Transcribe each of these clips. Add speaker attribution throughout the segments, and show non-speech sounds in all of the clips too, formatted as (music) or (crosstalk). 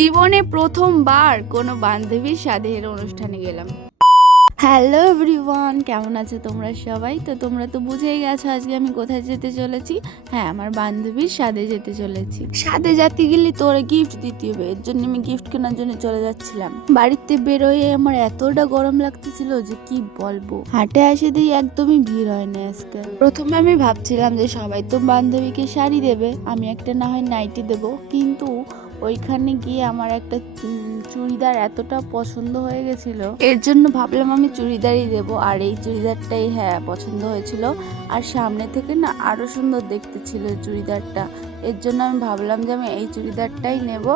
Speaker 1: জীবনে প্রথমবার কোনো বান্ধবীর স্বাদের অনুষ্ঠানে গেলাম। হ্যালো এভরিওয়ান কেমন আছো তোমরা সবাই? তো তোমরা তো বুঝেই গেছো আজকে আমি কোথায় যেতে চলেছি। হ্যাঁ আমার বান্ধবীর সাদে যেতে চলেছি। স্বাদে যেতে গেলে তোর গিফট দিতে হবে, এর জন্য আমি গিফট কেনার জন্য চলে যাচ্ছিলাম। বাড়িতে বেরোয় আমার এতটা গরম লাগতেছিল যে কি বলব? হাটে আসে দিয়ে একদমই ভিড় হয় না আজকে। প্রথমে আমি ভাবছিলাম যে সবাই তো বান্ধবীকে শাড়ি দেবে, আমি একটা না হয় নাইটি দেবো। কিন্তু ওইখানে গিয়ে আমার একটা চুড়িদার এতটা পছন্দ হয়ে গেছিল। এর জন্য ভাবলাম আমি চুড়িদারই দেব। আর এই চুড়িদারটাই হ্যাঁ পছন্দ হয়েছিল। আর সামনে থেকে না আরও সুন্দর দেখতে ছিল চুড়িদারটা। এর জন্য আমি ভাবলাম যে আমি এই চুড়িদারটাই নেব।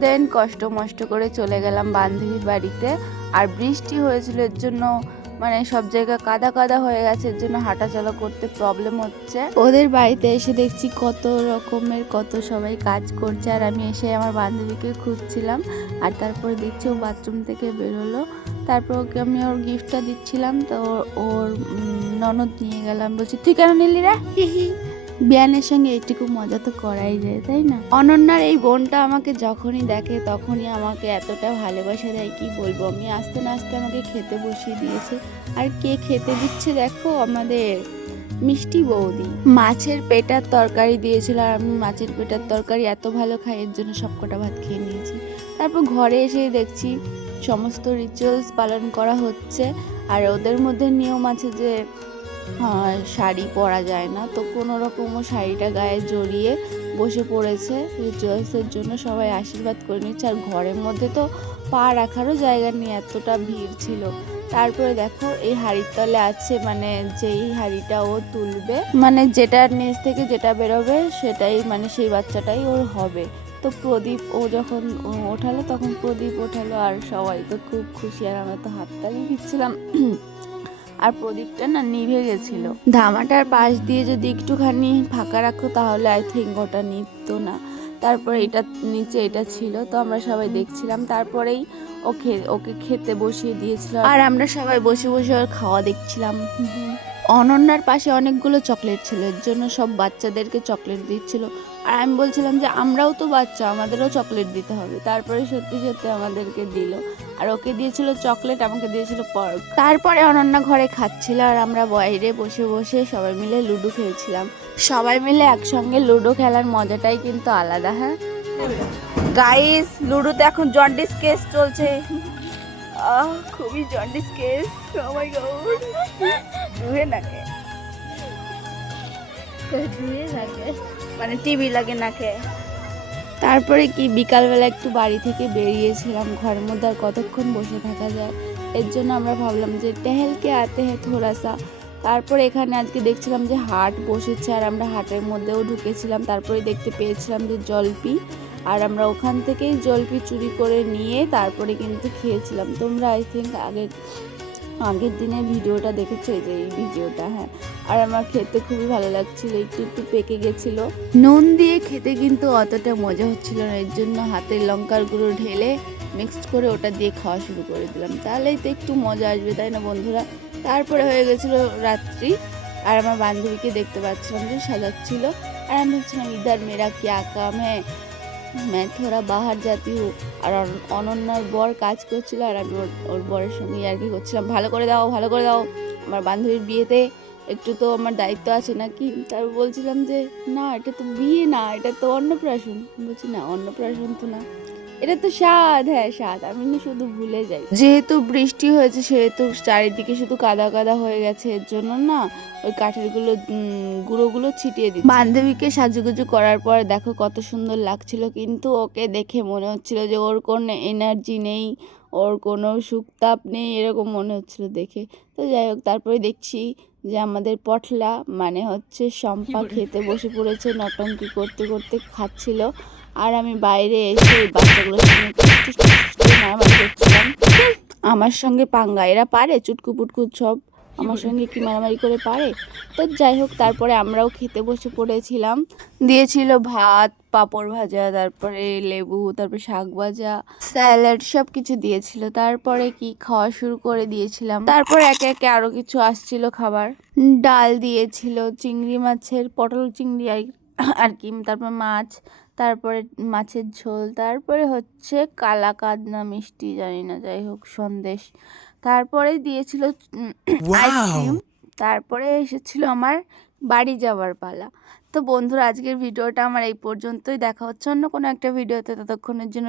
Speaker 1: দেন কষ্ট মষ্ট করে চলে গেলাম বান্ধবীর বাড়িতে। আর বৃষ্টি হয়েছিল, এর জন্য মানে সব জায়গা কাদা কাদা হয়ে গেছে এর জন্য হাঁটাচলা করতে প্রবলেম হচ্ছে। ওদের বাড়িতে এসে দেখছি কত রকমের কত সবাই কাজ করছে। আর আমি এসে আমার বান্ধবীকে খুঁজছিলাম আর তারপরে দেখছি ও বাথরুম থেকে বেরোলো তারপর ওকে আমি ওর গিফটটা দিচ্ছিলাম তো ওর- ওর ননদ নিয়ে গেলাম। বলছি তুই কেন নিলি রে? (laughs) বিয়ানের সঙ্গে এইটুকু মজা তো করাই যায়, তাই না? অনন্যার এই বোনটা আমাকে যখনই দেখে তখনই আমাকে এতটা ভালোবাসা দেয়, কি বলব? আমি আস্তে না আস্তে আমাকে খেতে বসিয়ে দিয়েছে। আর কে খেতে দিচ্ছে দেখো? আমাদের মিষ্টি বৌদি। মাছের পেটার তরকারি দিয়েছিল আর আমি মাছের পেটার তরকারি এত ভালো খাই, এর জন্য সবকটা ভাত খেয়ে নিয়েছি। তারপর ঘরে এসে দেখছি সমস্ত রিচুয়ালস পালন করা হচ্ছে। আর ওদের মধ্যে নিয়ম আছে যে শাড়ি পরা যায় না। তো কোনো রকমও শাড়িটা গায়ে জড়িয়ে বসে পড়েছে। রিচুয়ালসের জন্য সবাই আশীর্বাদ করে নিচ্ছে। আর ঘরের মধ্যে তো পা রাখারও জায়গা নেই, এতটা ভিড় ছিল। তারপরে দেখো, এই হাড়ির তলে আছে মানে যেই হাড়িটা ও তুলবে মানে যেটার নিচ থেকে যেটা বেরোবে, সেটাই মানে সেই বাচ্চাটাই ওর হবে। তো প্রদীপ ও যখন ওঠালো, তখন প্রদীপ ওঠালো। আর সবাই তো খুব খুশি, আর আমরা তো হাততালি দিচ্ছিলাম। আর প্রদীপটা না নিভে গেছিল। ধামাটার পাশ দিয়ে যদি একটুখানি ফাঁকা রাখো তাহলে আই থিঙ্ক ওটা নিভতো না। তারপরে এটা নিচে এটা ছিল, তো আমরা সবাই দেখছিলাম। তারপরেই ওকে ওকে খেতে বসিয়ে দিয়েছিল। আর আমরা সবাই বসে বসে ওর খাওয়া দেখছিলাম। অনন্যার পাশে অনেকগুলো চকলেট ছিল, এর জন্য সব বাচ্চাদেরকে চকলেট দিচ্ছিল। আর আমি বলছিলাম যে, আমরাও তো বাচ্চা, আমাদেরও চকলেট দিতে হবে। তারপরে সত্যি সত্যি আমাদেরকে দিল। আর ওকে দিয়েছিল চকলেট আমাকে দিয়েছিল পর্ক। তারপরে অনন্যা ঘরে খাচ্ছিল আর আমরা বাইরে বসে বসে সবাই মিলে লুডো খেলছিলাম। সবাই মিলে একসঙ্গে লুডো খেলার মজাটাই কিন্তু আলাদা হ্যাঁ? গাইস লুডোতে এখন জন্ডিস কেস চলছে। আহ খুবই জন্ডিস কেস সবাই গড ধুয়ে নাকে। ধুয়ে লাগে মানে টিভি লাগে নাকে। তারপরে কি বিকালবেলা একটু বাড়ি থেকে বেরিয়েছিলাম, ঘরের মধ্যে আর কতক্ষণ বসে থাকা যায়? এর জন্য আমরা ভাবলাম যে টেহেলকে আতে হ্যাঁ থোড়া সা তারপরে এখানে আজকে দেখছিলাম যে হাট বসেছে আর আমরা হাটের মধ্যেও ঢুকেছিলাম। তারপরে দেখতে পেয়েছিলাম যে জলপি আর আমরা ওখান থেকেই জলপি চুরি করে নিয়ে তারপরে কিন্তু খেয়েছিলাম। তোমরা আই থিঙ্ক আগের আগের দিনের ভিডিওটা দেখেছে? যে এই ভিডিওটা হ্যাঁ। আর আমার খেতে খুবই ভালো লাগছিল, একটু একটু পেকে গেছিল। নুন দিয়ে খেতে কিন্তু অতটা মজা হচ্ছিল না, এর জন্য হাতের লঙ্কার গুঁড়ো ঢেলে মিক্সড করে ওটা দিয়ে খাওয়া শুরু করে দিলাম। তাহলেই তো একটু মজা আসবে, তাই না বন্ধুরা? তারপরে হয়ে গেছিল রাত্রি, আর আমার বান্ধবীকে দেখতে পাচ্ছিলাম যে সাজাচ্ছিল। আর আমি ভাবছিলাম ইদার মেয়েরা কি আকাম হ্যাঁ? ম্যাথরা বাহার জাতি আর অনন্যার বর কাজ করছিল, আর আমি ওর বরের সঙ্গে আর কি করছিলাম। ভালো করে দাও, ভালো করে দাও, আমার বান্ধবীর বিয়েতে একটু তো আমার দায়িত্ব আছে নাকি? তারপর বলছিলাম যে, না, এটা তো বিয়ে না, এটা তো অন্নপ্রাশন। বলছি, না, অন্নপ্রাশন তো না। এটা তো স্বাদ হ্যাঁ স্বাদ। আমি না শুধু ভুলে যাই। যেহেতু বৃষ্টি হয়েছে সেহেতু চারিদিকে শুধু কাদা কাদা হয়ে গেছে এর জন্য না ওই কাঠেরগুলো গুঁড়োগুলো ছিটিয়ে দিই বান্ধবীকে সাজুগুজু করার পর দেখো কত সুন্দর লাগছিল কিন্তু ওকে দেখে মনে হচ্ছিল যে ওর কোনো এনার্জি নেই ওর কোনো সুখতাপ নেই এরকম মনে হচ্ছিল দেখে। তো যাই হোক তারপরে দেখছি যে আমাদের পটলা মানে হচ্ছে শম্পা খেতে বসে পড়েছে নটঙ্কি করতে করতে খাচ্ছিল। আর আমি বাইরে এসে ওই মারামারি করছিলাম। আমার সঙ্গে পাঙ্গা, এরা পারে চুটকু পুটকু সব। আমার সঙ্গে কি মারামারি করে পারে? তো যাই হোক, তারপরে আমরাও খেতে বসে পড়েছিলাম। দিয়েছিল ভাত, পাঁপড় ভাজা, তারপরে লেবু, তারপরে শাক ভাজা, স্যালাড সব কিছু দিয়েছিল। তারপরে কি খাওয়া শুরু করে দিয়েছিলাম। তারপর একে একে আরও কিছু আসছিল খাবার। ডাল দিয়েছিল, চিংড়ি মাছের, পটল চিংড়ি আর আর কি তারপর মাছ তারপরে মাছের ঝোল তারপরে হচ্ছে কালাকাদ না মিষ্টি জানি না যাই হোক সন্দেশ। তারপরে দিয়েছিল আইসক্রিম। তারপরে এসেছিল আমার বাড়ি যাওয়ার পালা। তো বন্ধুরা আজকের ভিডিওটা আমার এই পর্যন্তই। দেখা হচ্ছে অন্য কোনো একটা ভিডিওতে। ততক্ষণের জন্য